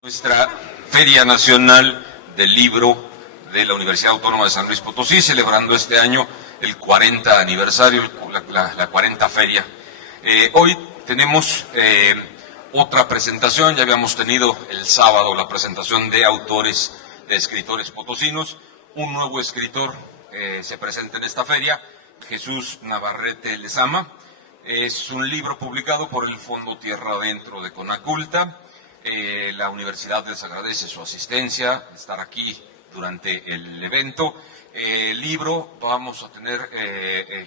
Nuestra Feria Nacional del Libro de la Universidad Autónoma de San Luis Potosí, celebrando este año el 40 aniversario, la 40 feria. Hoy tenemos otra presentación. Ya habíamos tenido el sábado la presentación de autores, de escritores potosinos. Un nuevo escritor se presenta en esta feria, Jesús Navarrete Lezama. Es un libro publicado por el Fondo Tierra Adentro de Conaculta. La universidad les agradece su asistencia, estar aquí durante el evento. El libro vamos a tener,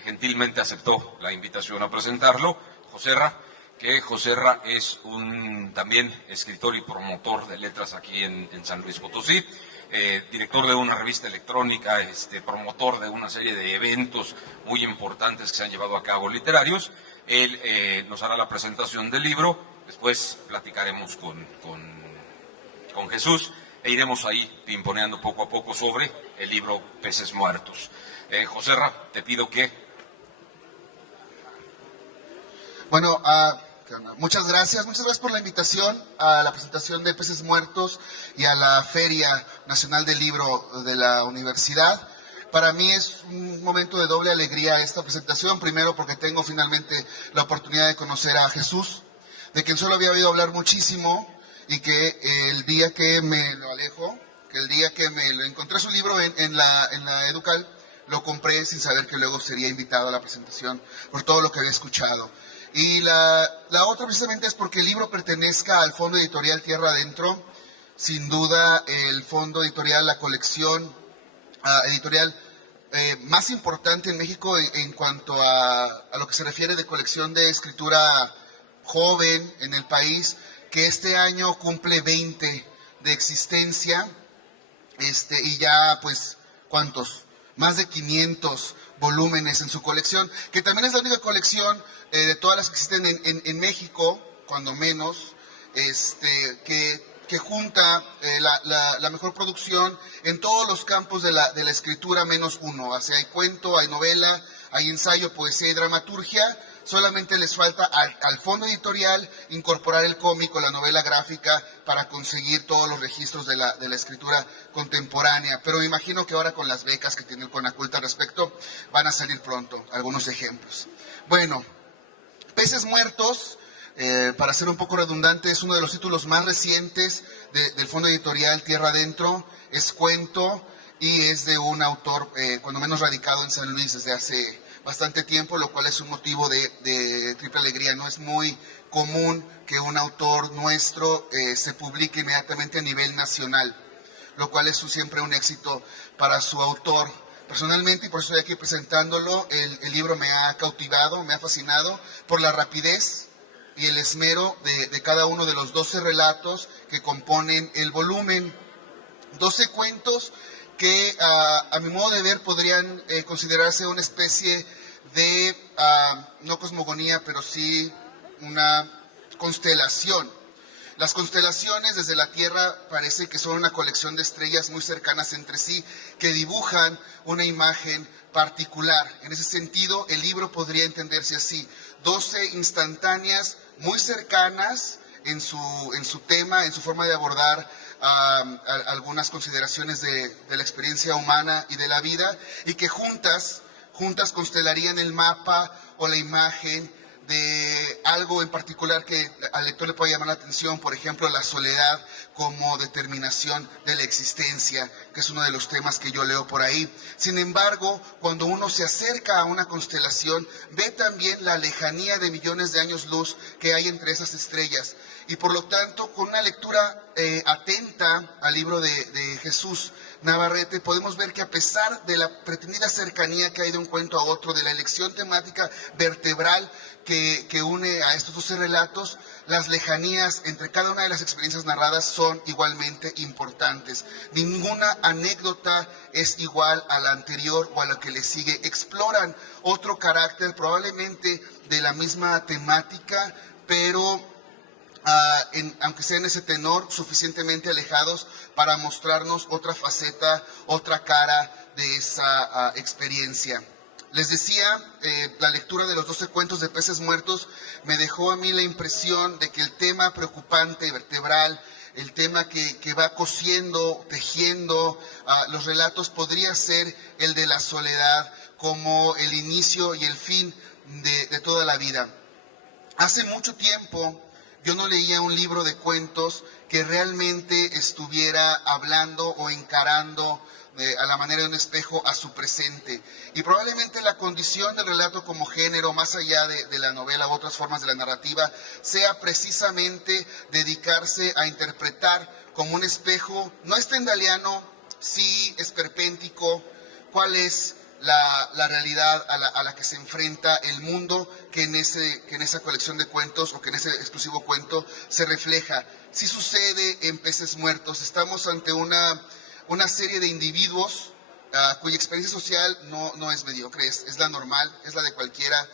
gentilmente aceptó la invitación a presentarlo, Joserra, que Joserra es un también escritor y promotor de letras aquí en San Luis Potosí, director de una revista electrónica, promotor de una serie de eventos muy importantes que se han llevado a cabo literarios. Él nos hará la presentación del libro. Después platicaremos con Jesús e iremos ahí pimponeando poco a poco sobre el libro Peces Muertos. Joserra, te pido que... Bueno, muchas gracias por la invitación a la presentación de Peces Muertos y a la Feria Nacional del Libro de la Universidad. Para mí es un momento de doble alegría esta presentación, primero porque tengo finalmente la oportunidad de conocer a Jesús, de quien solo había oído hablar muchísimo, y que el día que me lo alejo, que el día que me lo encontré su libro en la Educal, lo compré sin saber que luego sería invitado a la presentación por todo lo que había escuchado. Y la otra precisamente es porque el libro pertenezca al Fondo Editorial Tierra Adentro, sin duda el fondo editorial, la colección editorial más importante en México en cuanto a lo que se refiere de colección de escritura joven en el país, que este año cumple 20 de existencia, y ya pues, ¿cuántos? Más de 500 volúmenes en su colección, que también es la única colección de todas las que existen en México, cuando menos, que junta la mejor producción en todos los campos de la escritura menos uno. O sea, hay cuento, hay novela, hay ensayo, poesía y dramaturgia. Solamente les falta al fondo editorial incorporar el cómic o la novela gráfica para conseguir todos los registros de la escritura contemporánea. Pero me imagino que ahora con las becas que tiene el Conaculta al respecto van a salir pronto algunos ejemplos. Bueno, Peces Muertos, para ser un poco redundante, es uno de los títulos más recientes del fondo editorial Tierra Adentro. Es cuento y es de un autor cuando menos radicado en San Luis desde hace bastante tiempo, lo cual es un motivo de triple alegría. No es muy común que un autor nuestro se publique inmediatamente a nivel nacional, lo cual es siempre un éxito para su autor. Personalmente, y por eso estoy aquí presentándolo, el libro me ha cautivado, me ha fascinado por la rapidez y el esmero de cada uno de los 12 relatos que componen el volumen. 12 cuentos que a mi modo de ver podrían considerarse una especie de, no cosmogonía, pero sí una constelación. Las constelaciones desde la Tierra parece que son una colección de estrellas muy cercanas entre sí, que dibujan una imagen particular. En ese sentido, el libro podría entenderse así: 12 instantáneas muy cercanas en su tema, en su forma de abordar algunas consideraciones de la experiencia humana y de la vida, y que juntas constelarían el mapa o la imagen de algo en particular que al lector le puede llamar la atención, por ejemplo, la soledad como determinación de la existencia, que es uno de los temas que yo leo por ahí. Sin embargo, cuando uno se acerca a una constelación, ve también la lejanía de millones de años luz que hay entre esas estrellas. Y por lo tanto, con una lectura atenta al libro de Jesús Navarrete, podemos ver que a pesar de la pretendida cercanía que hay de un cuento a otro, de la elección temática vertebral que une a estos 12 relatos, las lejanías entre cada una de las experiencias narradas son igualmente importantes. Ninguna anécdota es igual a la anterior o a la que le sigue. Exploran otro carácter, probablemente de la misma temática, pero aunque sea en ese tenor, suficientemente alejados para mostrarnos otra faceta, otra cara de esa experiencia. Les decía, la lectura de los 12 cuentos de Peces Muertos me dejó a mí la impresión de que el tema preocupante, vertebral, el tema que va cosiendo, tejiendo los relatos podría ser el de la soledad como el inicio y el fin de toda la vida. Hace mucho tiempo yo no leía un libro de cuentos que realmente estuviera hablando o encarando a la manera de un espejo a su presente. Y probablemente la condición del relato como género, más allá de la novela u otras formas de la narrativa, sea precisamente dedicarse a interpretar como un espejo, no estendaliano, sí esperpéntico, cuál es la realidad a la que se enfrenta el mundo que en esa colección de cuentos o que en ese exclusivo cuento se refleja. Sí sucede en Peces Muertos. Estamos ante una serie de individuos cuya experiencia social no es mediocre, es la normal, es la de cualquiera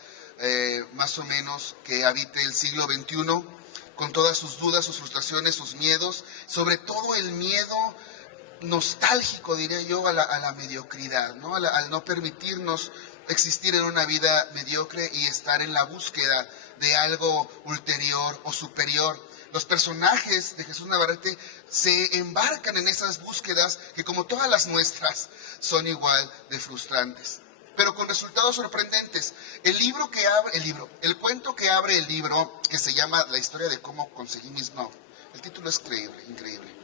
más o menos que habite el siglo XXI, con todas sus dudas, sus frustraciones, sus miedos, sobre todo el miedo nostálgico, diría yo, a la mediocridad, ¿no? Al no permitirnos existir en una vida mediocre y estar en la búsqueda de algo ulterior o superior. Los personajes de Jesús Navarrete se embarcan en esas búsquedas que, como todas las nuestras, son igual de frustrantes, pero con resultados sorprendentes. El cuento que abre el libro, que se llama La historia de cómo conseguí mis... No, el título es increíble.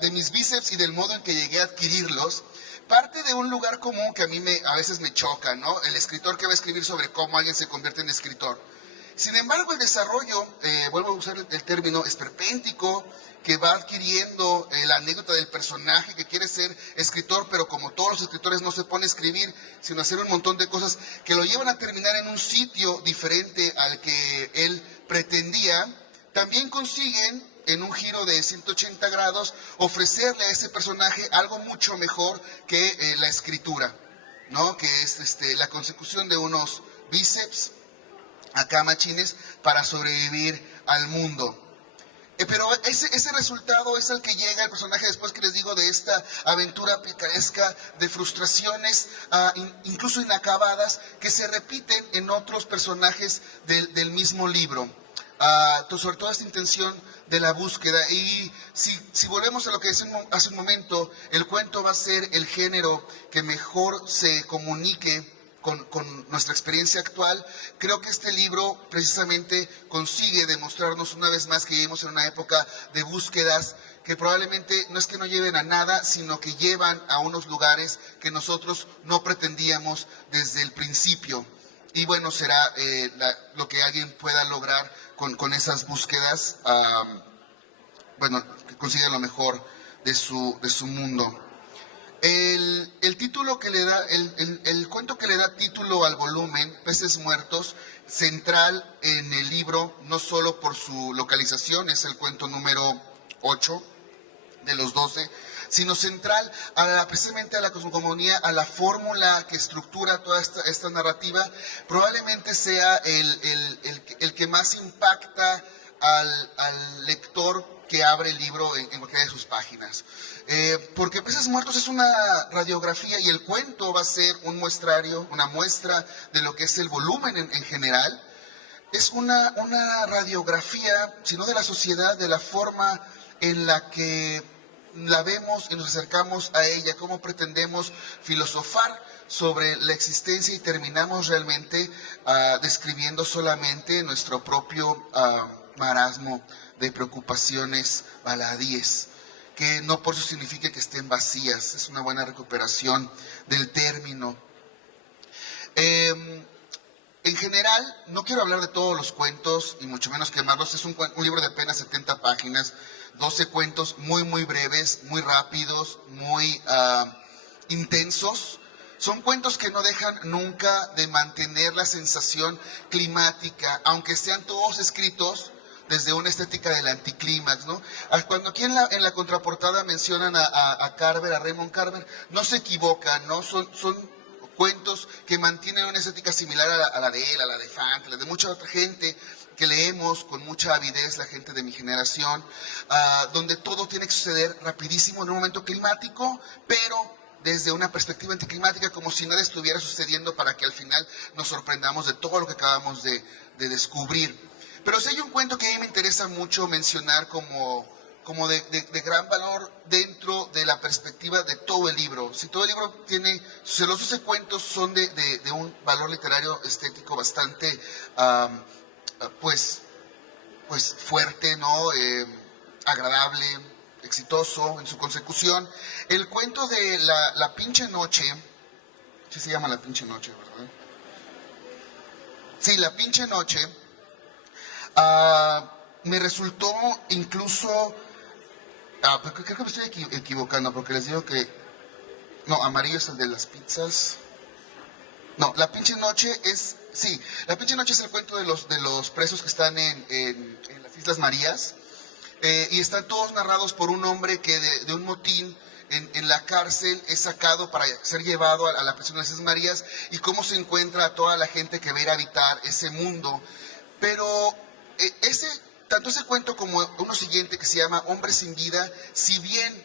De mis bíceps y del modo en que llegué a adquirirlos, parte de un lugar común que a veces me choca, ¿no? El escritor que va a escribir sobre cómo alguien se convierte en escritor. Sin embargo, el desarrollo, vuelvo a usar el término esperpéntico, que va adquiriendo la anécdota del personaje que quiere ser escritor, pero como todos los escritores no se pone a escribir, sino a hacer un montón de cosas que lo llevan a terminar en un sitio diferente al que él pretendía, también consiguen, en un giro de 180 grados, ofrecerle a ese personaje algo mucho mejor que la escritura, ¿no? Que es la consecución de unos bíceps, acá machines, para sobrevivir al mundo. Pero ese resultado es el que llega el personaje después que les digo de esta aventura picaresca de frustraciones, incluso inacabadas, que se repiten en otros personajes del mismo libro. Sobre todo esta intención de la búsqueda. Y si volvemos a lo que decimos hace un momento, el cuento va a ser el género que mejor se comunique con nuestra experiencia actual. Creo que este libro precisamente consigue demostrarnos una vez más que vivimos en una época de búsquedas que probablemente no es que no lleven a nada, sino que llevan a unos lugares que nosotros no pretendíamos desde el principio. Y bueno, será lo que alguien pueda lograr con esas búsquedas, que consiga lo mejor de su mundo. El título que le da, el cuento que le da título al volumen, Peces Muertos, central en el libro, no solo por su localización, es el cuento número 8 de los 12, sino central precisamente a la cosmogonía, a la fórmula que estructura toda esta narrativa, probablemente sea el que más impacta al lector que abre el libro en cualquiera de sus páginas. Porque Peces Muertos es una radiografía y el cuento va a ser un muestrario, una muestra de lo que es el volumen en general. Es una radiografía, si no de la sociedad, de la forma en la que la vemos y nos acercamos a ella, cómo pretendemos filosofar sobre la existencia y terminamos realmente describiendo solamente nuestro propio marasmo de preocupaciones baladíes, que no por eso significa que estén vacías. Es una buena recuperación del término. En general, no quiero hablar de todos los cuentos, y mucho menos quemarlos. Es un libro de apenas 70 páginas, 12 cuentos muy, muy breves, muy rápidos, muy intensos. Son cuentos que no dejan nunca de mantener la sensación climática, aunque sean todos escritos desde una estética del anticlímax, ¿no? Cuando aquí en la contraportada mencionan a Carver, a Raymond Carver, no se equivocan, ¿no? Son cuentos que mantienen una estética similar a la de él, a la de Fante, a la de mucha otra gente que leemos con mucha avidez, la gente de mi generación, donde todo tiene que suceder rapidísimo en un momento climático, pero desde una perspectiva anticlimática, como si nada estuviera sucediendo para que al final nos sorprendamos de todo lo que acabamos de descubrir. Pero si hay un cuento que a mí me interesa mucho mencionar como como de gran valor dentro de la perspectiva de todo el libro. Si todo el libro tiene, los 12 cuentos son de un valor literario estético bastante, pues fuerte, ¿no? Agradable, exitoso en su consecución. El cuento de la pinche noche, sí se llama La pinche noche, ¿verdad? Sí, La pinche noche, me resultó incluso, pero creo que me estoy equivocando, porque les digo que, no, amarillo es el de las pizzas. No, La pinche noche es, sí, La pinche noche es el cuento de los presos que están en las Islas Marías, y están todos narrados por un hombre que de un motín en la cárcel es sacado para ser llevado a la prisión de las Islas Marías, y cómo se encuentra a toda la gente que va a ir a habitar ese mundo. Pero tanto ese cuento como uno siguiente que se llama Hombre sin Vida, si bien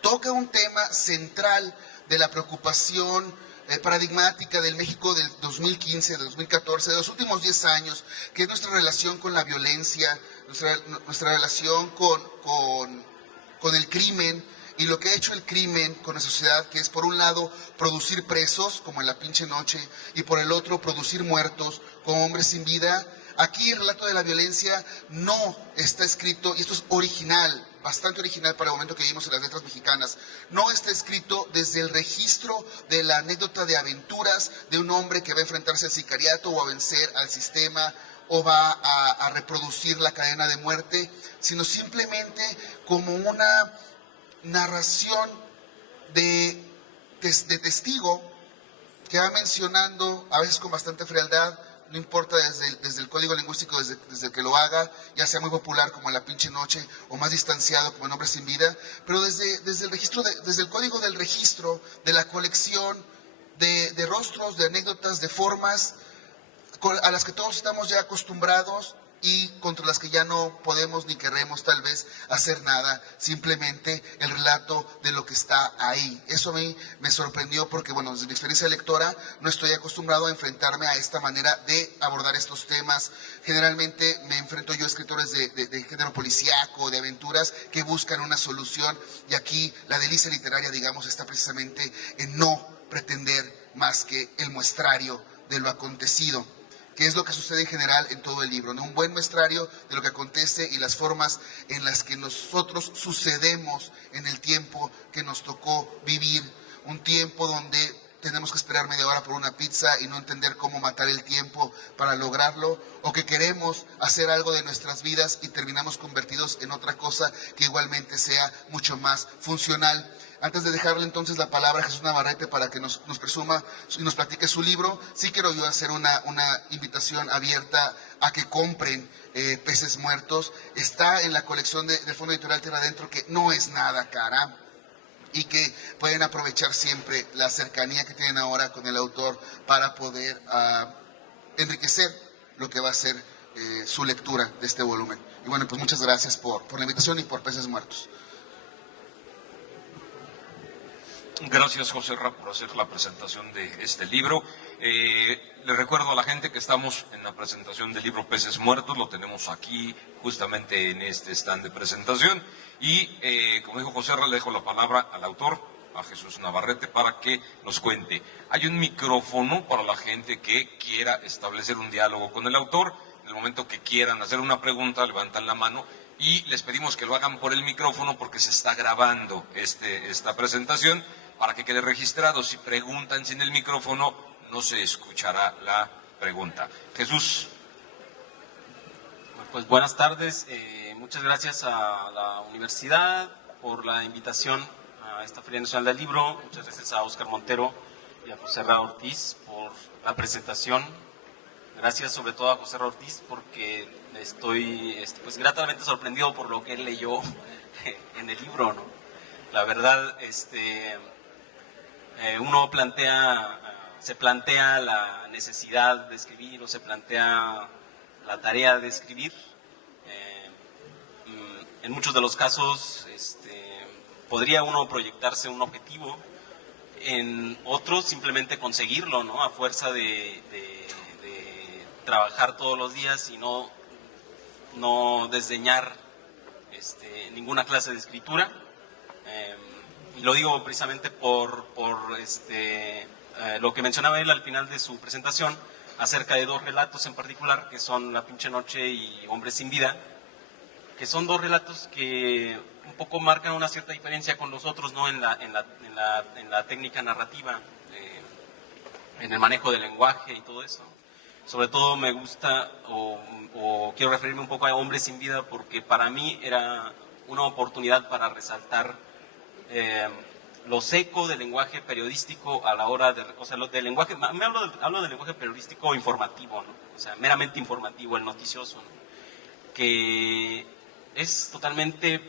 toca un tema central de la preocupación paradigmática del México del 2015, del 2014, de los últimos 10 años, que es nuestra relación con la violencia, nuestra relación con el crimen, y lo que ha hecho el crimen con la sociedad, que es por un lado producir presos, como en La pinche noche, y por el otro producir muertos, como Hombres sin Vida. Aquí el relato de la violencia no está escrito, y esto es original, bastante original para el momento que vivimos en las letras mexicanas, no está escrito desde el registro de la anécdota de aventuras de un hombre que va a enfrentarse al sicariato o a vencer al sistema o va a reproducir la cadena de muerte, sino simplemente como una narración de testigo que va mencionando, a veces con bastante frialdad, no importa desde el código lingüístico, desde el que lo haga, ya sea muy popular como en La pinche noche, o más distanciado como en Hombres sin Vida, pero desde el registro, desde el código del registro, de la colección de rostros, de anécdotas, de formas, a las que todos estamos ya acostumbrados y contra las que ya no podemos ni queremos tal vez hacer nada, simplemente el relato de lo que está ahí. Eso a mí me sorprendió porque, bueno, desde mi experiencia lectora no estoy acostumbrado a enfrentarme a esta manera de abordar estos temas. Generalmente me enfrento yo a escritores de género policíaco, de aventuras, que buscan una solución, y aquí la delicia literaria, digamos, está precisamente en no pretender más que el muestrario de lo acontecido, que es lo que sucede en general en todo el libro, ¿no? Un buen muestrario de lo que acontece y las formas en las que nosotros sucedemos en el tiempo que nos tocó vivir, un tiempo donde tenemos que esperar media hora por una pizza y no entender cómo matar el tiempo para lograrlo, o que queremos hacer algo de nuestras vidas y terminamos convertidos en otra cosa que igualmente sea mucho más funcional. Antes de dejarle entonces la palabra a Jesús Navarrete para que nos presuma y nos platique su libro, sí quiero yo hacer una invitación abierta a que compren Peces Muertos. Está en la colección del Fondo Editorial Tierra Adentro, que no es nada cara, y que pueden aprovechar siempre la cercanía que tienen ahora con el autor para poder enriquecer lo que va a ser su lectura de este volumen. Y bueno, pues muchas gracias por la invitación y por Peces Muertos. Gracias, José Ra, por hacer la presentación de este libro. Le recuerdo a la gente que estamos en la presentación del libro Peces Muertos, lo tenemos aquí justamente en este stand de presentación, y como dijo José Ra, le dejo la palabra al autor, a Jesús Navarrete, para que nos cuente. Hay un micrófono para la gente que quiera establecer un diálogo con el autor. En el momento que quieran hacer una pregunta, levantan la mano, y les pedimos que lo hagan por el micrófono porque se está grabando esta presentación, para que quede registrado. Si preguntan sin el micrófono, no se escuchará la pregunta. Jesús. Pues buenas tardes, muchas gracias a la universidad por la invitación a esta Feria Nacional del Libro, muchas gracias a Óscar Montero y a José Ra Ortiz por la presentación, gracias sobre todo a José Ra Ortiz porque estoy pues gratamente sorprendido por lo que él leyó en el libro, ¿no? La verdad, uno se plantea la necesidad de escribir, o se plantea la tarea de escribir. En muchos de los casos podría uno proyectarse un objetivo, en otros simplemente conseguirlo, ¿no? A fuerza de trabajar todos los días y no desdeñar ninguna clase de escritura. Y lo digo precisamente por lo que mencionaba él al final de su presentación acerca de dos relatos en particular, que son La pinche noche y Hombre sin vida, que son dos relatos que un poco marcan una cierta diferencia con los otros, ¿no? en la técnica narrativa, en el manejo del lenguaje y todo eso. Sobre todo me gusta o quiero referirme un poco a Hombre sin vida porque para mí era una oportunidad para resaltar lo seco del lenguaje periodístico a la hora de, o sea, del lenguaje, hablo del lenguaje periodístico informativo, ¿no? O sea, meramente informativo, el noticioso, ¿no? Que es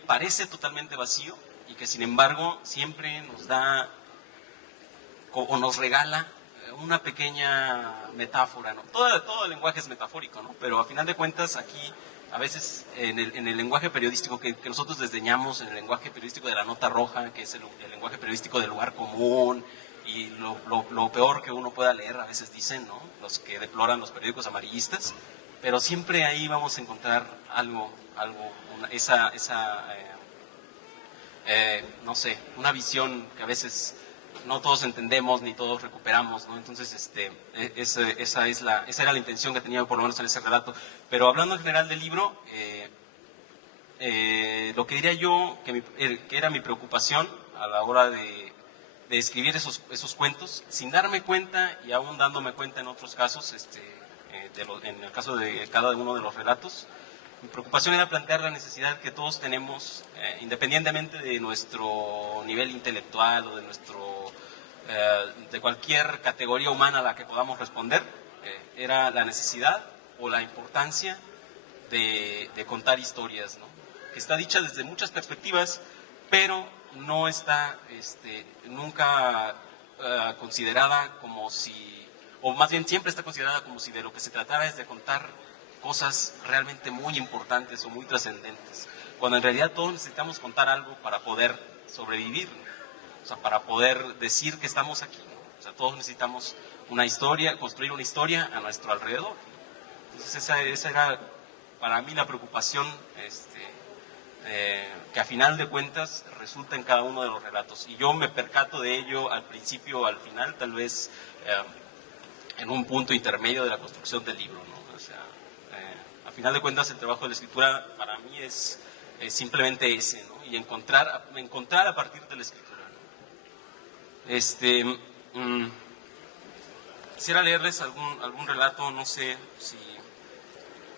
parece totalmente vacío y que sin embargo siempre nos da o nos regala una pequeña metáfora, ¿no? Todo el lenguaje es metafórico, ¿no? Pero a final de cuentas aquí, a veces en el lenguaje periodístico que nosotros desdeñamos, en el lenguaje periodístico de la nota roja, que es el lenguaje periodístico del lugar común, y lo peor que uno pueda leer, a veces dicen, ¿no? Los que deploran los periódicos amarillistas, pero siempre ahí vamos a encontrar algo no sé, una visión que a veces no todos entendemos ni todos recuperamos, ¿no? Entonces, esa era la intención que tenía por lo menos en ese relato. Pero hablando en general del libro, lo que diría yo que era mi preocupación a la hora de escribir esos cuentos, sin darme cuenta y aún dándome cuenta en otros casos, en el caso de cada uno de los relatos, mi preocupación era plantear la necesidad que todos tenemos, independientemente de nuestro nivel intelectual o de cualquier categoría humana a la que podamos responder, era la necesidad o la importancia de contar historias, ¿no? Que está dicha desde muchas perspectivas, pero no está nunca considerada como si, o más bien siempre está considerada como si de lo que se tratara es de contar cosas realmente muy importantes o muy trascendentes, cuando en realidad todos necesitamos contar algo para poder sobrevivir, ¿no? O sea, para poder decir que estamos aquí, ¿no? O sea, todos necesitamos una historia, construir una historia a nuestro alrededor. Entonces esa era para mí la preocupación que a final de cuentas resulta en cada uno de los relatos. Y yo me percato de ello al principio o al final, tal vez en un punto intermedio de la construcción del libro, ¿no? O sea, a final de cuentas el trabajo de la escritura para mí es simplemente ese, ¿no? Y encontrar a partir de la escritura, ¿no? Quisiera leerles algún relato, no sé si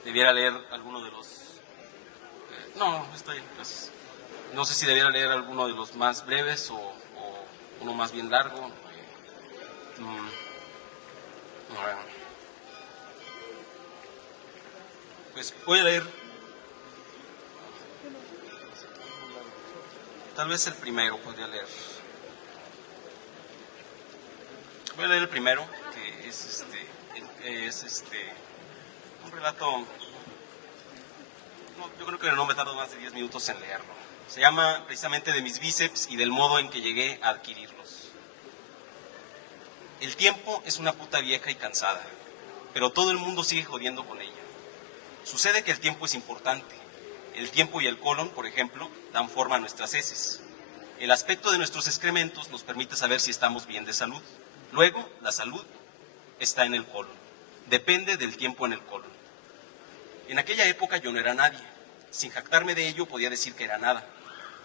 debiera leer alguno de los... no, está bien, gracias. No sé si debiera leer alguno de los más breves o uno más bien largo. Pues voy a leer tal vez el primero, podría leer. Voy a leer el primero, que es un relato, no, yo creo que no me tardo más de 10 minutos en leerlo. Se llama precisamente De mis bíceps y del modo en que llegué a adquirirlos. El tiempo es una puta vieja y cansada, pero todo el mundo sigue jodiendo con ella. Sucede que el tiempo es importante. El tiempo y el colon, por ejemplo, dan forma a nuestras heces. El aspecto de nuestros excrementos nos permite saber si estamos bien de salud. Luego, la salud está en el colon. Depende del tiempo en el colon. En aquella época yo no era nadie. Sin jactarme de ello, podía decir que era nada.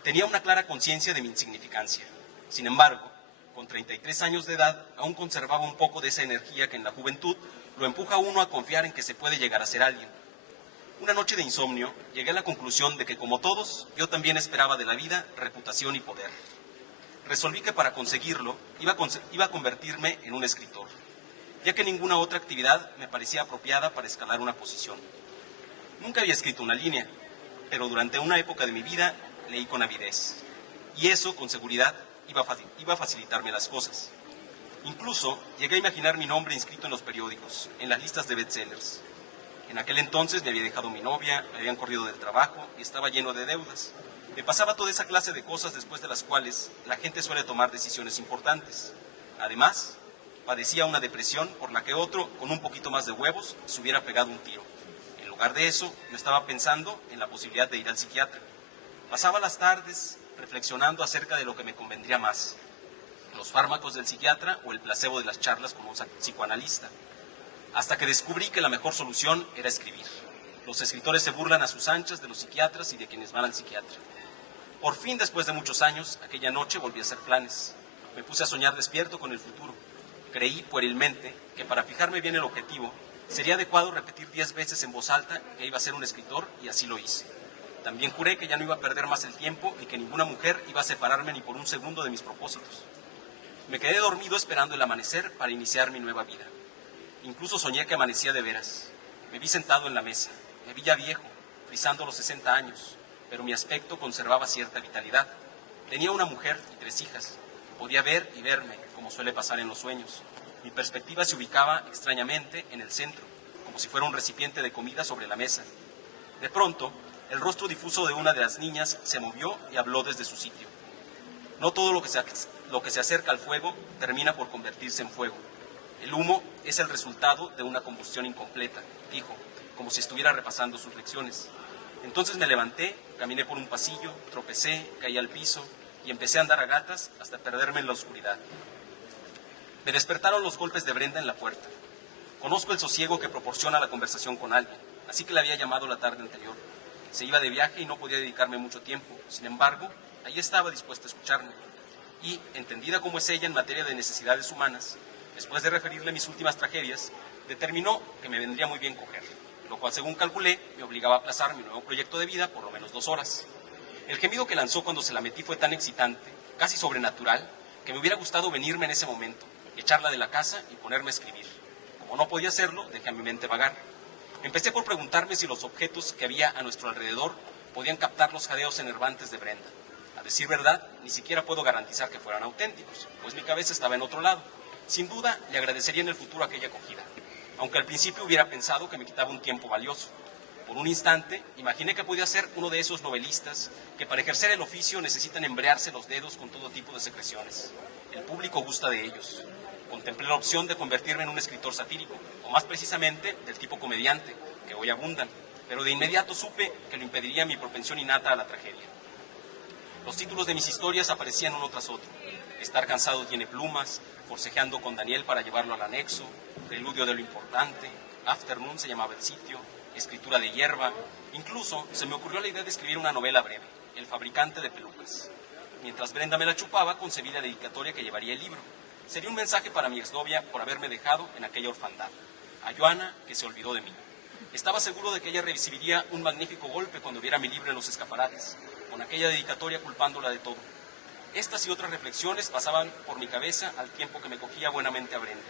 Tenía una clara conciencia de mi insignificancia. Sin embargo, con 33 años de edad, aún conservaba un poco de esa energía que en la juventud lo empuja a uno a confiar en que se puede llegar a ser alguien. Una noche de insomnio, llegué a la conclusión de que, como todos, yo también esperaba de la vida reputación y poder. Resolví que para conseguirlo iba a convertirme en un escritor, ya que ninguna otra actividad me parecía apropiada para escalar una posición. Nunca había escrito una línea, pero durante una época de mi vida leí con avidez, y eso, con seguridad, iba a facilitarme las cosas. Incluso llegué a imaginar mi nombre inscrito en los periódicos, en las listas de bestsellers. En aquel entonces me había dejado mi novia, me habían corrido del trabajo y estaba lleno de deudas. Me pasaba toda esa clase de cosas después de las cuales la gente suele tomar decisiones importantes. Además, padecía una depresión por la que otro, con un poquito más de huevos, se hubiera pegado un tiro. En lugar de eso, yo estaba pensando en la posibilidad de ir al psiquiatra. Pasaba las tardes reflexionando acerca de lo que me convendría más, los fármacos del psiquiatra o el placebo de las charlas con un psicoanalista, hasta que descubrí que la mejor solución era escribir. Los escritores se burlan a sus anchas de los psiquiatras y de quienes van al psiquiatra. Por fin, después de muchos años, aquella noche volví a hacer planes. Me puse a soñar despierto con el futuro. Creí puerilmente que para fijarme bien el objetivo, sería adecuado repetir 10 veces en voz alta que iba a ser un escritor, y así lo hice. También juré que ya no iba a perder más el tiempo y que ninguna mujer iba a separarme ni por un segundo de mis propósitos. Me quedé dormido esperando el amanecer para iniciar mi nueva vida. Incluso soñé que amanecía de veras. Me vi sentado en la mesa. Me vi ya viejo, frisando los 60 años, pero mi aspecto conservaba cierta vitalidad. Tenía una mujer y 3 hijas. Podía ver y verme, como suele pasar en los sueños. Mi perspectiva se ubicaba extrañamente en el centro, como si fuera un recipiente de comida sobre la mesa. De pronto, el rostro difuso de una de las niñas se movió y habló desde su sitio. No todo lo que se acerca al fuego termina por convertirse en fuego. El humo es el resultado de una combustión incompleta, dijo, como si estuviera repasando sus lecciones. Entonces me levanté, caminé por un pasillo, tropecé, caí al piso y empecé a andar a gatas hasta perderme en la oscuridad. Me despertaron los golpes de Brenda en la puerta. Conozco el sosiego que proporciona la conversación con alguien, así que la había llamado la tarde anterior. Se iba de viaje y no podía dedicarme mucho tiempo. Sin embargo, ahí estaba dispuesta a escucharme. Y, entendida como es ella en materia de necesidades humanas, después de referirle mis últimas tragedias, determinó que me vendría muy bien coger, lo cual, según calculé, me obligaba a aplazar mi nuevo proyecto de vida por lo menos 2 horas. El gemido que lanzó cuando se la metí fue tan excitante, casi sobrenatural, que me hubiera gustado venirme en ese momento, echarla de la casa y ponerme a escribir. Como no podía hacerlo, dejé a mi mente vagar. Empecé por preguntarme si los objetos que había a nuestro alrededor podían captar los jadeos enervantes de Brenda. A decir verdad, ni siquiera puedo garantizar que fueran auténticos, pues mi cabeza estaba en otro lado. Sin duda, le agradecería en el futuro aquella acogida, aunque al principio hubiera pensado que me quitaba un tiempo valioso. Por un instante, imaginé que podía ser uno de esos novelistas que para ejercer el oficio necesitan embrearse los dedos con todo tipo de secreciones. El público gusta de ellos. Contemplé la opción de convertirme en un escritor satírico, o más precisamente del tipo comediante, que hoy abundan, pero de inmediato supe que lo impediría mi propensión innata a la tragedia. Los títulos de mis historias aparecían uno tras otro. Estar cansado tiene plumas, Forcejeando con Daniel para llevarlo al anexo, Preludio de lo importante, Afternoon se llamaba el sitio, Escritura de hierba. Incluso se me ocurrió la idea de escribir una novela breve, El fabricante de pelucas. Mientras Brenda me la chupaba, concebí la dedicatoria que llevaría el libro. Sería un mensaje para mi exnovia por haberme dejado en aquella orfandad. A Joana, que se olvidó de mí. Estaba seguro de que ella recibiría un magnífico golpe cuando viera mi libro en los escaparates, con aquella dedicatoria culpándola de todo. Estas y otras reflexiones pasaban por mi cabeza al tiempo que me cogía buenamente a Brenda.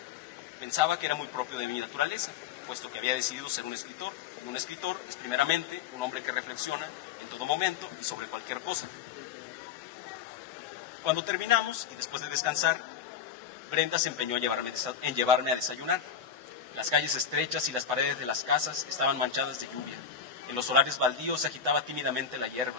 Pensaba que era muy propio de mi naturaleza, puesto que había decidido ser un escritor. Y un escritor es primeramente un hombre que reflexiona en todo momento y sobre cualquier cosa. Cuando terminamos, y después de descansar, Brenda se empeñó en llevarme a desayunar. Las calles estrechas y las paredes de las casas estaban manchadas de lluvia. En los solares baldíos se agitaba tímidamente la hierba.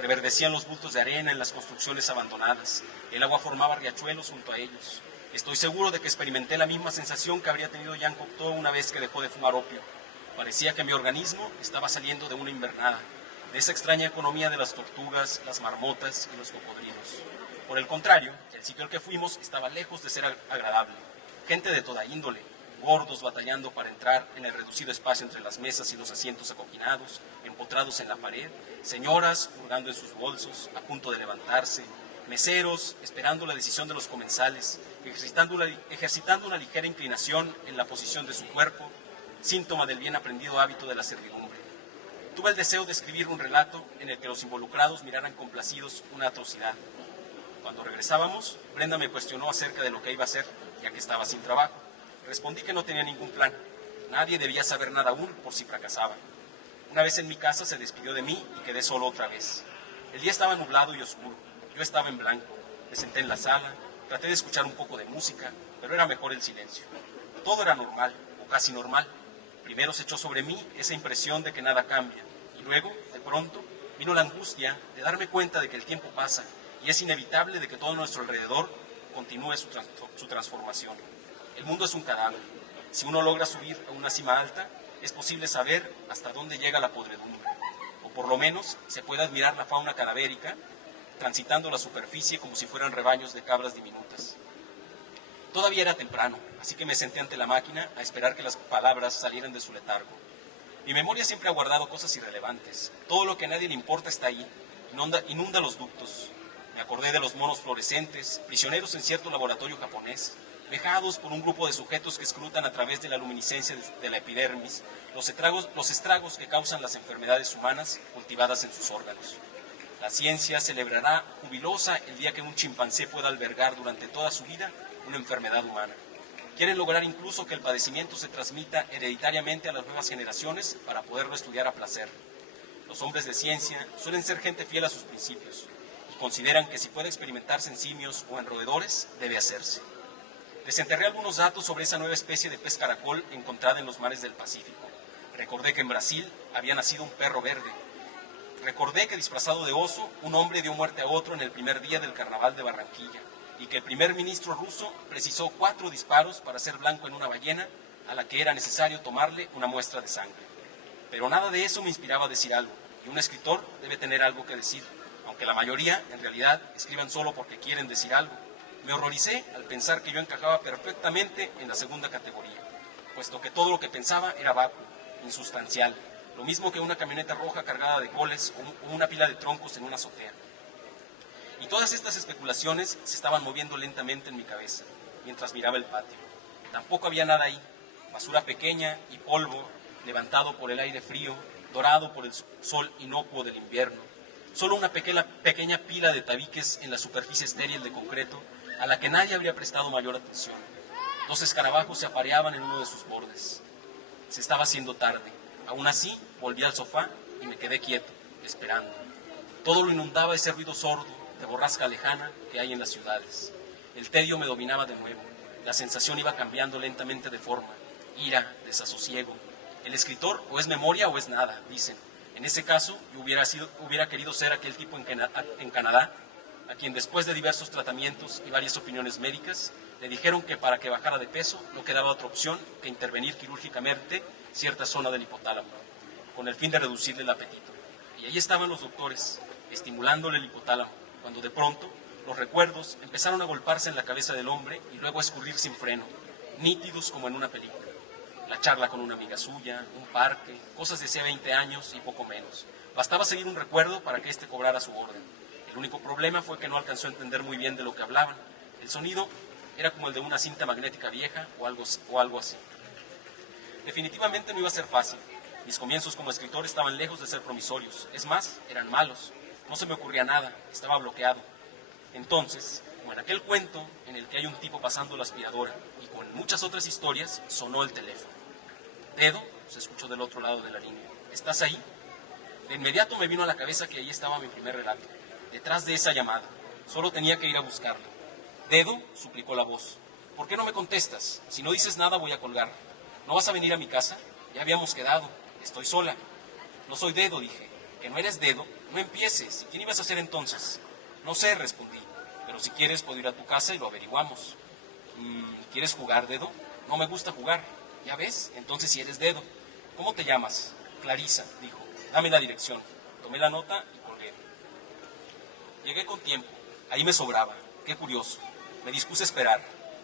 Reverdecían los bultos de arena en las construcciones abandonadas. El agua formaba riachuelos junto a ellos. Estoy seguro de que experimenté la misma sensación que habría tenido Jean Cocteau una vez que dejó de fumar opio. Parecía que mi organismo estaba saliendo de una invernada, de esa extraña economía de las tortugas, las marmotas y los cocodrilos. Por el contrario, el sitio al que fuimos estaba lejos de ser agradable. Gente de toda índole, gordos batallando para entrar en el reducido espacio entre las mesas y los asientos acoquinados, empotrados en la pared, señoras hurgando en sus bolsos, a punto de levantarse, meseros esperando la decisión de los comensales, ejercitando una ligera inclinación en la posición de su cuerpo, síntoma del bien aprendido hábito de la servidumbre. Tuve el deseo de escribir un relato en el que los involucrados miraran complacidos una atrocidad. Cuando regresábamos, Brenda me cuestionó acerca de lo que iba a hacer, ya que estaba sin trabajo. Respondí que no tenía ningún plan. Nadie debía saber nada aún por si fracasaba. Una vez en mi casa se despidió de mí y quedé solo otra vez. El día estaba nublado y oscuro. Yo estaba en blanco. Me senté en la sala, traté de escuchar un poco de música, pero era mejor el silencio. Todo era normal, o casi normal. Primero se echó sobre mí esa impresión de que nada cambia, y luego, de pronto, vino la angustia de darme cuenta de que el tiempo pasa, y es inevitable de que todo nuestro alrededor continúe su transformación. El mundo es un cadáver. Si uno logra subir a una cima alta, es posible saber hasta dónde llega la podredumbre. O por lo menos se puede admirar la fauna cadavérica transitando la superficie como si fueran rebaños de cabras diminutas. Todavía era temprano, así que me senté ante la máquina a esperar que las palabras salieran de su letargo. Mi memoria siempre ha guardado cosas irrelevantes. Todo lo que a nadie le importa está ahí, inunda los ductos. Me acordé de los monos fluorescentes, prisioneros en cierto laboratorio japonés, vejados por un grupo de sujetos que escrutan a través de la luminiscencia de la epidermis los estragos que causan las enfermedades humanas cultivadas en sus órganos. La ciencia celebrará jubilosa el día que un chimpancé pueda albergar durante toda su vida una enfermedad humana. Quieren lograr incluso que el padecimiento se transmita hereditariamente a las nuevas generaciones para poderlo estudiar a placer. Los hombres de ciencia suelen ser gente fiel a sus principios y consideran que si puede experimentarse en simios o en roedores, debe hacerse. Desenterré algunos datos sobre esa nueva especie de pez caracol encontrada en los mares del Pacífico. Recordé que en Brasil había nacido un perro verde. Recordé que disfrazado de oso, un hombre dio muerte a otro en el primer día del carnaval de Barranquilla y que el primer ministro ruso precisó 4 disparos para hacer blanco en una ballena a la que era necesario tomarle una muestra de sangre. Pero nada de eso me inspiraba a decir algo, y un escritor debe tener algo que decir, aunque la mayoría, en realidad, escriban solo porque quieren decir algo. Me horroricé al pensar que yo encajaba perfectamente en la segunda categoría, puesto que todo lo que pensaba era vacuo, insustancial, lo mismo que una camioneta roja cargada de coles o una pila de troncos en una azotea. Y todas estas especulaciones se estaban moviendo lentamente en mi cabeza, mientras miraba el patio. Tampoco había nada ahí, basura pequeña y polvo, levantado por el aire frío, dorado por el sol inocuo del invierno. Solo una pequeña pila de tabiques en la superficie estéril de concreto, a la que nadie habría prestado mayor atención. 2 escarabajos se apareaban en uno de sus bordes. Se estaba haciendo tarde. Aún así, volví al sofá y me quedé quieto, esperando. Todo lo inundaba ese ruido sordo, de borrasca lejana, que hay en las ciudades. El tedio me dominaba de nuevo. La sensación iba cambiando lentamente de forma. Ira, desasosiego. El escritor o es memoria o es nada, dicen. En ese caso, yo hubiera querido ser aquel tipo en Canadá, a quien después de diversos tratamientos y varias opiniones médicas, le dijeron que para que bajara de peso no quedaba otra opción que intervenir quirúrgicamente cierta zona del hipotálamo, con el fin de reducirle el apetito. Y ahí estaban los doctores, estimulándole el hipotálamo, cuando de pronto los recuerdos empezaron a golparse en la cabeza del hombre y luego a escurrir sin freno, nítidos como en una película. La charla con una amiga suya, un parque, cosas de hace 20 años y poco menos. Bastaba seguir un recuerdo para que éste cobrara su orden. El único problema fue que no alcanzó a entender muy bien de lo que hablaban. El sonido era como el de una cinta magnética vieja o algo así. Definitivamente no iba a ser fácil. Mis comienzos como escritor estaban lejos de ser promisorios. Es más, eran malos. No se me ocurría nada, estaba bloqueado. Entonces, como en aquel cuento en el que hay un tipo pasando la aspiradora y con muchas otras historias, sonó el teléfono. Dedo, se escuchó del otro lado de la línea. ¿Estás ahí? De inmediato me vino a la cabeza que ahí estaba mi primer relato, detrás de esa llamada. Solo tenía que ir a buscarlo. Dedo, suplicó la voz. ¿Por qué no me contestas? Si no dices nada voy a colgar. ¿No vas a venir a mi casa? Ya habíamos quedado. Estoy sola. No soy Dedo, dije. ¿Que no eres Dedo? No empieces. ¿Quién ibas a ser entonces? No sé, respondí. Pero si quieres puedo ir a tu casa y lo averiguamos. ¿Quieres jugar, Dedo? No me gusta jugar. ¿Ya ves? Entonces si eres Dedo. ¿Cómo te llamas? Clarisa, dijo. Dame la dirección. Tomé la nota y colgué. Llegué con tiempo. Ahí me sobraba. Qué curioso. Me dispuse a esperar.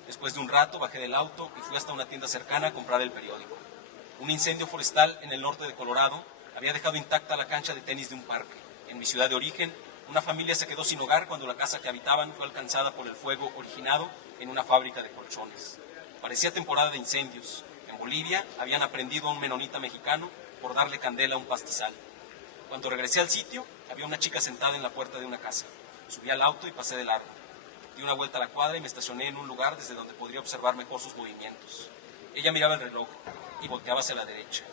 Después de un rato bajé del auto y fui hasta una tienda cercana a comprar el periódico. Un incendio forestal en el norte de Colorado había dejado intacta la cancha de tenis de un parque. En mi ciudad de origen, una familia se quedó sin hogar cuando la casa que habitaban fue alcanzada por el fuego originado en una fábrica de colchones. Parecía temporada de incendios. En Bolivia habían aprendido a un menonita mexicano por darle candela a un pastizal. Cuando regresé al sitio, había una chica sentada en la puerta de una casa. Subí al auto y pasé de largo. Di una vuelta a la cuadra y me estacioné en un lugar desde donde podría observar mejor sus movimientos. Ella miraba el reloj y volteaba hacia la derecha.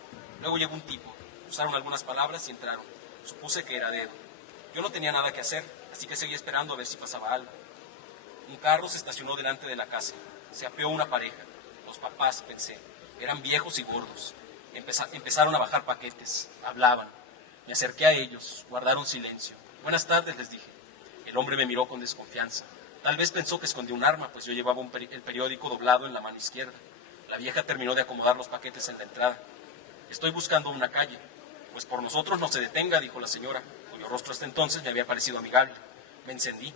Luego llegó un tipo. Usaron algunas palabras y entraron. Supuse que era Dedo. Yo no tenía nada que hacer, así que seguí esperando a ver si pasaba algo. Un carro se estacionó delante de la casa. Se apeó una pareja. Los papás, pensé. Eran viejos y gordos. Empezaron a bajar paquetes. Hablaban. Me acerqué a ellos. Guardaron silencio. Buenas tardes, les dije. El hombre me miró con desconfianza. Tal vez pensó que escondía un arma, pues yo llevaba el periódico doblado en la mano izquierda. La vieja terminó de acomodar los paquetes en la entrada. Estoy buscando una calle. Pues por nosotros no se detenga, dijo la señora, cuyo rostro hasta entonces me había parecido amigable. Me encendí.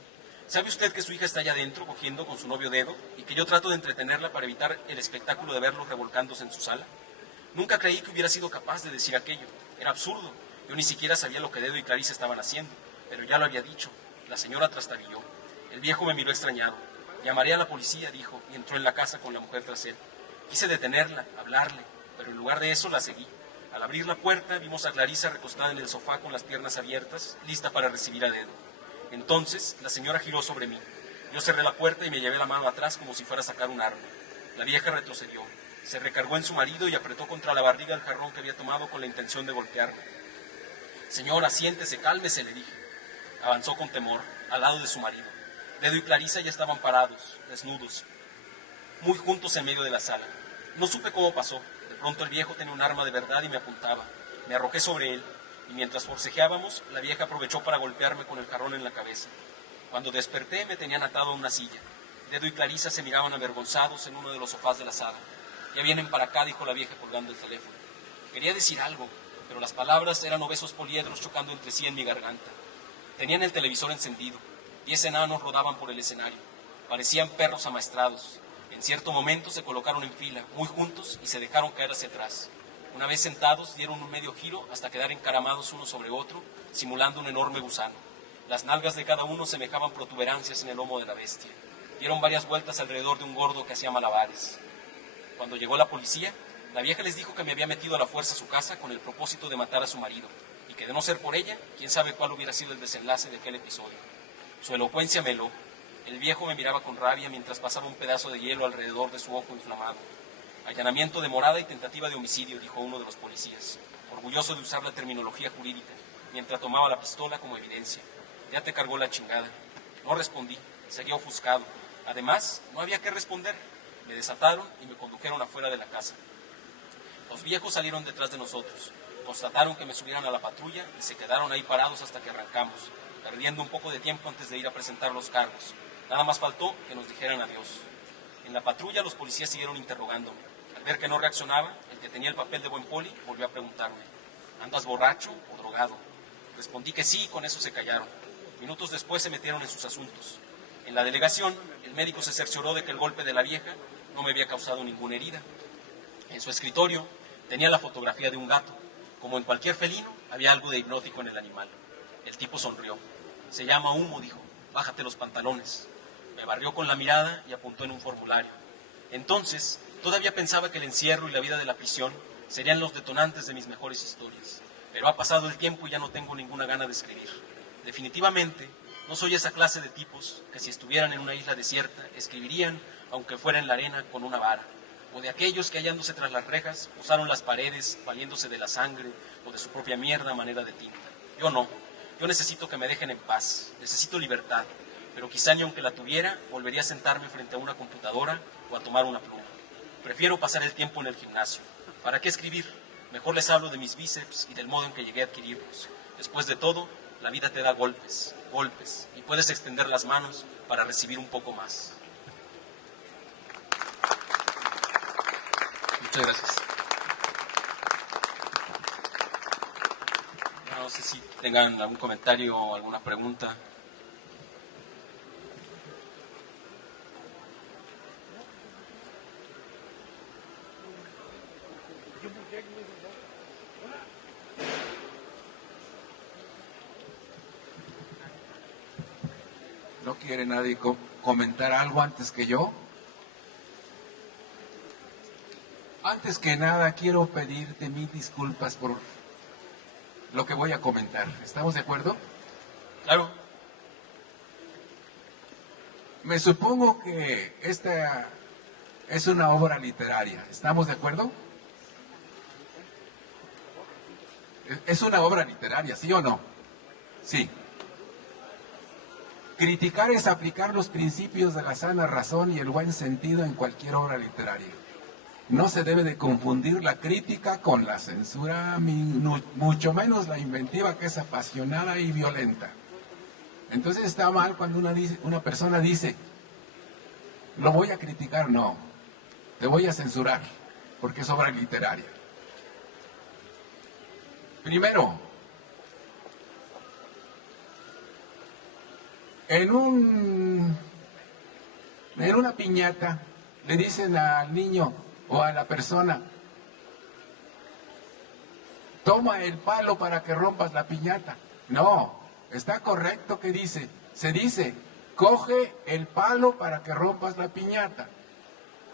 ¿Sabe usted que su hija está allá adentro cogiendo con su novio dedo y que yo trato de entretenerla para evitar el espectáculo de verlos revolcándose en su sala? Nunca creí que hubiera sido capaz de decir aquello. Era absurdo. Yo ni siquiera sabía lo que Dedo y Clarice estaban haciendo, pero ya lo había dicho. La señora trastabilló. El viejo me miró extrañado. Llamaré a la policía, dijo, y entró en la casa con la mujer tras él. Quise detenerla, hablarle, pero en lugar de eso la seguí. Al abrir la puerta vimos a Clarisa recostada en el sofá con las piernas abiertas, lista para recibir a Dedo. Entonces la señora giró sobre mí. Yo cerré la puerta y me llevé la mano atrás como si fuera a sacar un arma. La vieja retrocedió. Se recargó en su marido y apretó contra la barriga el jarrón que había tomado con la intención de golpearme. Señora, siéntese, cálmese, le dije. Avanzó con temor, al lado de su marido. Dedo y Clarisa ya estaban parados, desnudos, muy juntos en medio de la sala. No supe cómo pasó. De pronto el viejo tenía un arma de verdad y me apuntaba. Me arrojé sobre él, y mientras forcejeábamos, la vieja aprovechó para golpearme con el jarrón en la cabeza. Cuando desperté, me tenían atado a una silla. Dedo y Clarisa se miraban avergonzados en uno de los sofás de la sala. Ya vienen para acá, dijo la vieja colgando el teléfono. Quería decir algo, pero las palabras eran obesos poliedros chocando entre sí en mi garganta. Tenían el televisor encendido. 10 enanos rodaban por el escenario. Parecían perros amaestrados. En cierto momento se colocaron en fila, muy juntos, y se dejaron caer hacia atrás. Una vez sentados, dieron un medio giro hasta quedar encaramados uno sobre otro, simulando un enorme gusano. Las nalgas de cada uno semejaban protuberancias en el lomo de la bestia. Dieron varias vueltas alrededor de un gordo que hacía malabares. Cuando llegó la policía, la vieja les dijo que me había metido a la fuerza a su casa con el propósito de matar a su marido, y que de no ser por ella, quién sabe cuál hubiera sido el desenlace de aquel episodio. Su elocuencia me heló. El viejo me miraba con rabia mientras pasaba un pedazo de hielo alrededor de su ojo inflamado. Allanamiento de morada y tentativa de homicidio, dijo uno de los policías, orgulloso de usar la terminología jurídica, mientras tomaba la pistola como evidencia. Ya te cargó la chingada. No respondí, seguía ofuscado. Además, no había que responder. Me desataron y me condujeron afuera de la casa. Los viejos salieron detrás de nosotros, constataron que me subieran a la patrulla y se quedaron ahí parados hasta que arrancamos, perdiendo un poco de tiempo antes de ir a presentar los cargos. Nada más faltó que nos dijeran adiós. En la patrulla los policías siguieron interrogándome. Al ver que no reaccionaba, el que tenía el papel de buen poli volvió a preguntarme: ¿andas borracho o drogado? Respondí que sí y con eso se callaron. Minutos después se metieron en sus asuntos. En la delegación, el médico se cercioró de que el golpe de la vieja no me había causado ninguna herida. En su escritorio tenía la fotografía de un gato. Como en cualquier felino, había algo de hipnótico en el animal. El tipo sonrió. Se llama Humo, dijo. Bájate los pantalones. Me barrió con la mirada y apuntó en un formulario. Entonces, todavía pensaba que el encierro y la vida de la prisión serían los detonantes de mis mejores historias. Pero ha pasado el tiempo y ya no tengo ninguna gana de escribir. Definitivamente, no soy esa clase de tipos que si estuvieran en una isla desierta, escribirían, aunque fuera en la arena, con una vara. O de aquellos que hallándose tras las rejas, usaron las paredes, valiéndose de la sangre o de su propia mierda a manera de tinta. Yo no. Yo necesito que me dejen en paz. Necesito libertad. Pero quizá ni aunque la tuviera, volvería a sentarme frente a una computadora o a tomar una pluma. Prefiero pasar el tiempo en el gimnasio. ¿Para qué escribir? Mejor les hablo de mis bíceps y del modo en que llegué a adquirirlos. Después de todo, la vida te da golpes, golpes, y puedes extender las manos para recibir un poco más. Muchas gracias. No sé si tengan algún comentario o alguna pregunta. ¿No quiere nadie comentar algo antes que yo? Antes que nada, quiero pedirte mil disculpas por lo que voy a comentar. ¿Estamos de acuerdo? Claro. Me supongo que esta es una obra literaria. ¿Estamos de acuerdo? Es una obra literaria, ¿sí o no? Sí. Criticar es aplicar los principios de la sana razón y el buen sentido en cualquier obra literaria. No se debe de confundir la crítica con la censura, mucho menos la inventiva, que es apasionada y violenta. Entonces está mal cuando una persona dice: lo voy a criticar. No, te voy a censurar porque es obra literaria. Primero, en una piñata le dicen al niño o a la persona: toma el palo para que rompas la piñata. No, está correcto que dice. Se dice: coge el palo para que rompas la piñata.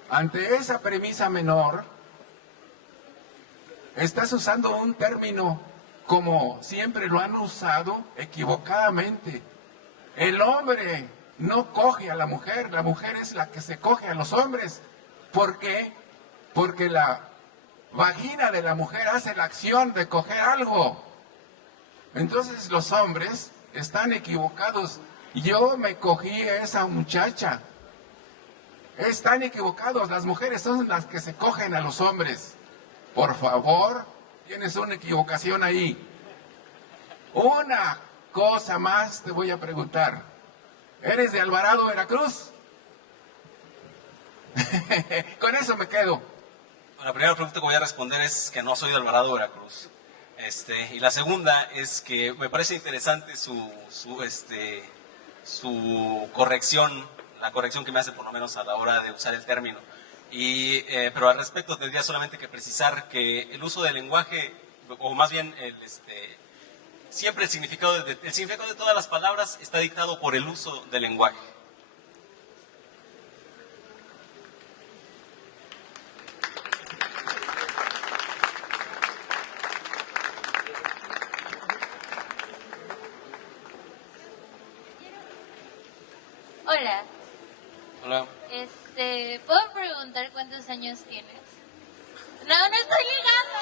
Ante esa premisa menor, estás usando un término como siempre lo han usado equivocadamente. El hombre no coge a la mujer es la que se coge a los hombres. ¿Por qué? Porque la vagina de la mujer hace la acción de coger algo. Entonces los hombres están equivocados. Yo me cogí a esa muchacha. Están equivocados. Las mujeres son las que se cogen a los hombres. Por favor, tienes una equivocación ahí. Una cosa más te voy a preguntar. ¿Eres de Alvarado, Veracruz? Con eso me quedo. La primera pregunta que voy a responder es que no soy de Alvarado, Veracruz. Y la segunda es que me parece interesante su corrección, la corrección que me hace por lo menos a la hora de usar el término. Pero al respecto tendría solamente que precisar que el uso del lenguaje, o más bien siempre el significado de todas las palabras está dictado por el uso del lenguaje. Hola. Hola. ¿Puedo preguntar cuántos años tienes? No, no estoy ligando,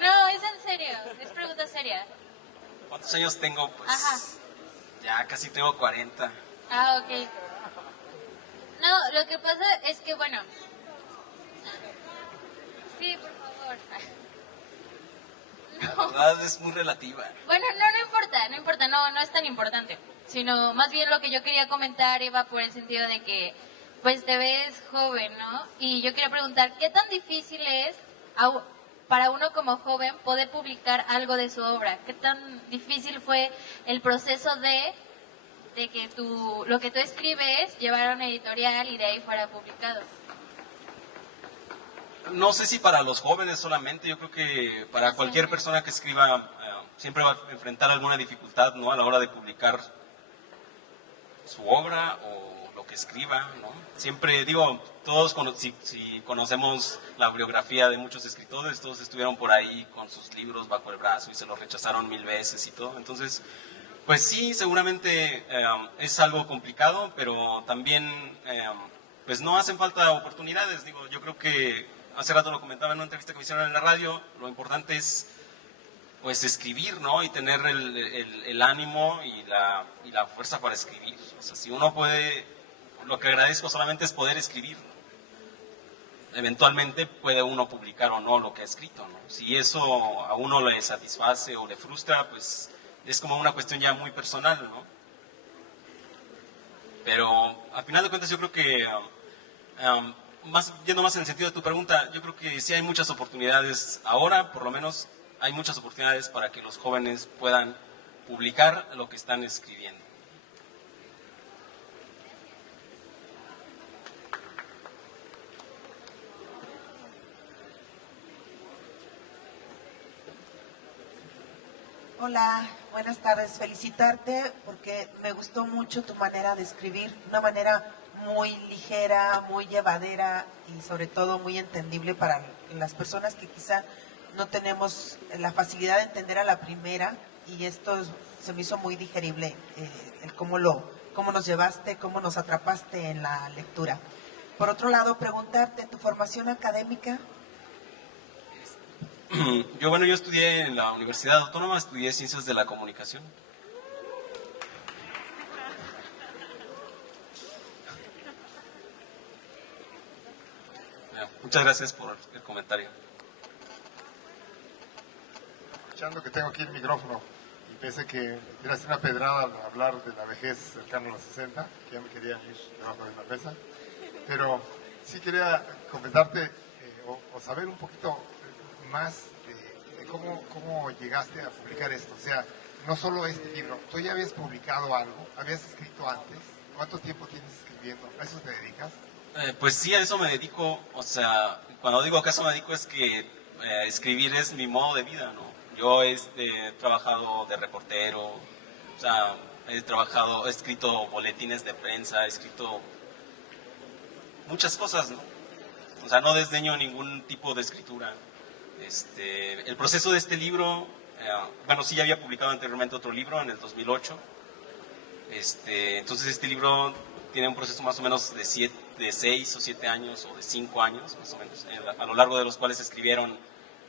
no. No, es en serio, es pregunta seria. ¿Cuántos años tengo? Pues Ajá. ya casi tengo 40. Ah, ok. No, lo que pasa es que, bueno... Sí, por favor. La verdad es muy relativa. Bueno, no importa, no es tan importante. Sino, más bien lo que yo quería comentar iba por el sentido de que, pues te ves joven, ¿no? Y yo quería preguntar, ¿qué tan difícil es para uno como joven poder publicar algo de su obra? ¿Qué tan difícil fue el proceso de que lo que tú escribes llevara a una editorial y de ahí fuera publicado? No sé si para los jóvenes solamente, yo creo que para cualquier persona que escriba siempre va a enfrentar alguna dificultad, ¿no? A la hora de publicar su obra o lo que escriba, ¿no? Siempre, digo, todos si conocemos la biografía de muchos escritores, todos estuvieron por ahí con sus libros bajo el brazo y se los rechazaron 1000 veces y todo. Entonces, pues sí, seguramente es algo complicado, pero también pues no hacen falta oportunidades. Digo, yo creo que hace rato lo comentaba en una entrevista que me hicieron en la radio, lo importante es pues escribir, ¿no? Y tener el ánimo y la fuerza para escribir. O sea, si uno puede, lo que agradezco solamente es poder escribir, ¿no? Eventualmente puede uno publicar o no lo que ha escrito, ¿no? Si eso a uno le satisface o le frustra, pues es como una cuestión ya muy personal, ¿no? Pero al final de cuentas yo creo que, yendo más en el sentido de tu pregunta, yo creo que sí hay muchas oportunidades ahora, por lo menos hay muchas oportunidades para que los jóvenes puedan publicar lo que están escribiendo. Hola, buenas tardes. Felicitarte porque me gustó mucho tu manera de escribir, una manera muy ligera, muy llevadera y sobre todo muy entendible para las personas que quizá no tenemos la facilidad de entender a la primera, y esto se me hizo muy digerible, el cómo nos llevaste, cómo nos atrapaste en la lectura. Por otro lado, preguntarte, ¿tu formación académica? Yo estudié en la Universidad Autónoma, estudié Ciencias de la Comunicación. Muchas gracias por el comentario. Aprovechando que tengo aquí el micrófono, y pensé que tiraste una pedrada al hablar de la vejez cercana a los 60, que ya me quería ir debajo de la mesa, pero sí quería comentarte o saber un poquito más de cómo llegaste a publicar esto. O sea, no solo este libro, tú ya habías publicado algo, habías escrito antes. ¿Cuánto tiempo tienes escribiendo? ¿A eso te dedicas? Pues sí, a eso me dedico. O sea, cuando digo que a eso me dedico es que escribir es mi modo de vida, ¿no? Yo he trabajado de reportero, o sea, he escrito boletines de prensa, he escrito muchas cosas, ¿no? O sea, no desdeño ningún tipo de escritura. El proceso de este libro, bueno, sí, ya había publicado anteriormente otro libro en el 2008. Entonces este libro tiene un proceso más o menos de 6 o 7 años o de 5 años, más o menos, a lo largo de los cuales se escribieron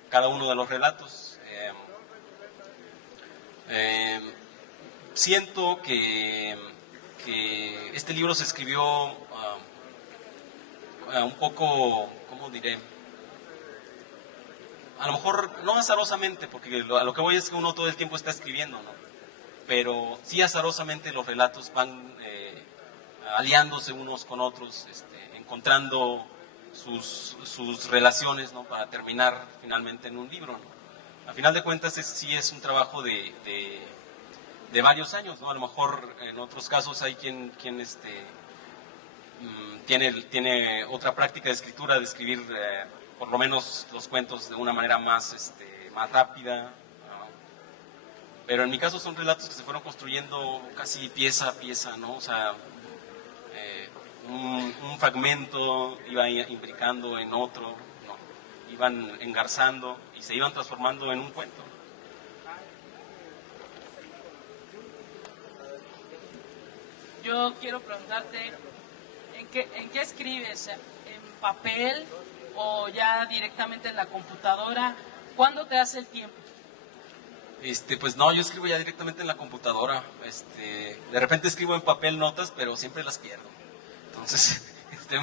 cada uno de los relatos. Siento que este libro se escribió un poco, ¿cómo diré? A lo mejor no azarosamente, porque a lo que voy es que uno todo el tiempo está escribiendo, ¿no? Pero sí azarosamente los relatos van aliándose unos con otros, encontrando sus relaciones, ¿no? Para terminar finalmente en un libro, ¿no? A final de cuentas sí es un trabajo de varios años, ¿no? A lo mejor en otros casos hay quien tiene otra práctica de escritura, de escribir por lo menos los cuentos de una manera más rápida, ¿no? Pero en mi caso son relatos que se fueron construyendo casi pieza a pieza, ¿no? O sea, un fragmento iba implicando en otro, ¿no? Iban engarzando y se iban transformando en un cuento. Yo quiero preguntarte, ¿en qué escribes? ¿En papel o ya directamente en la computadora? ¿Cuándo te hace el tiempo? Pues no, yo escribo ya directamente en la computadora. De repente escribo en papel notas, pero siempre las pierdo. Entonces,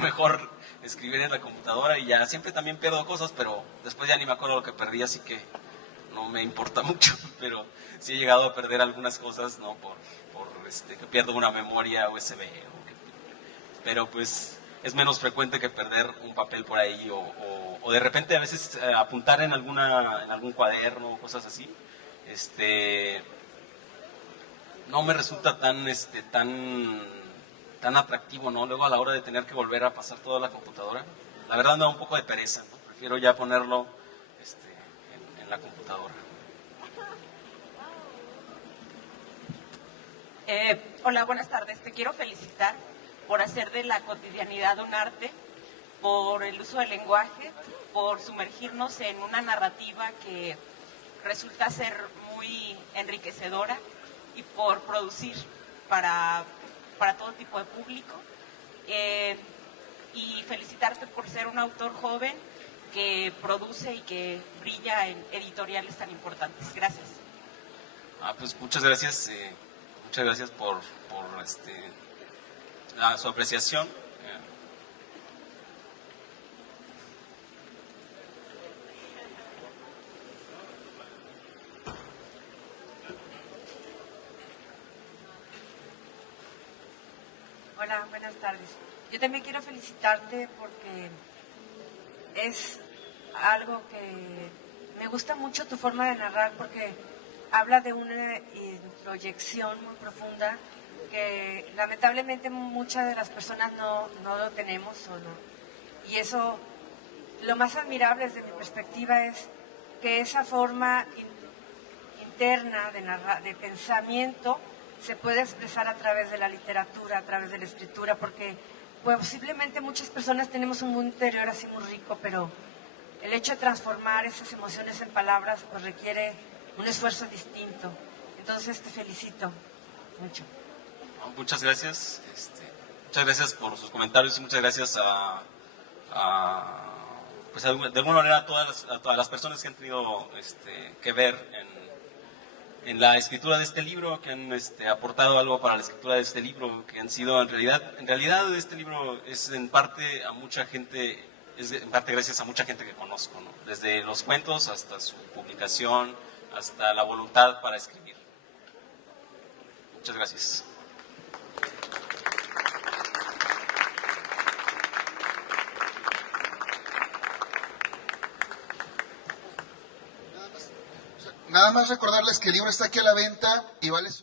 mejor escribir en la computadora y ya siempre también pierdo cosas, pero después ya ni me acuerdo lo que perdí, así que no me importa mucho. Pero sí he llegado a perder algunas cosas, ¿no? Por que pierdo una memoria USB. Pero pues es menos frecuente que perder un papel por ahí o de repente a veces apuntar en algún cuaderno, cosas así. No me resulta tan atractivo, ¿no? Luego a la hora de tener que volver a pasar toda la computadora, la verdad me da un poco de pereza, ¿no? Prefiero ya ponerlo en la computadora. Hola, buenas tardes. Te quiero felicitar por hacer de la cotidianidad un arte, por el uso del lenguaje, por sumergirnos en una narrativa que resulta ser muy enriquecedora y por producir para todo tipo de público. Y felicitarte por ser un autor joven que produce y que brilla en editoriales tan importantes. Gracias. Pues muchas gracias. Muchas gracias por su apreciación. Hola, buenas tardes. Yo también quiero felicitarte porque es algo que me gusta mucho tu forma de narrar, porque habla de una proyección muy profunda que lamentablemente muchas de las personas no lo tenemos solo. Y eso, lo más admirable desde mi perspectiva es que esa forma interna de pensamiento se puede expresar a través de la literatura, a través de la escritura, porque posiblemente muchas personas tenemos un mundo interior así muy rico, pero el hecho de transformar esas emociones en palabras pues requiere un esfuerzo distinto. Entonces te felicito mucho. Muchas gracias. Muchas gracias por sus comentarios y muchas gracias pues de alguna manera a todas las personas que han tenido que ver en la escritura de este libro, que han aportado algo para la escritura de este libro, que han sido en realidad este libro es en parte a mucha gente, es en parte gracias a mucha gente que conozco, ¿no? Desde los cuentos hasta su publicación, hasta la voluntad para escribir. Muchas gracias. Nada más recordarles que el libro está aquí a la venta y vale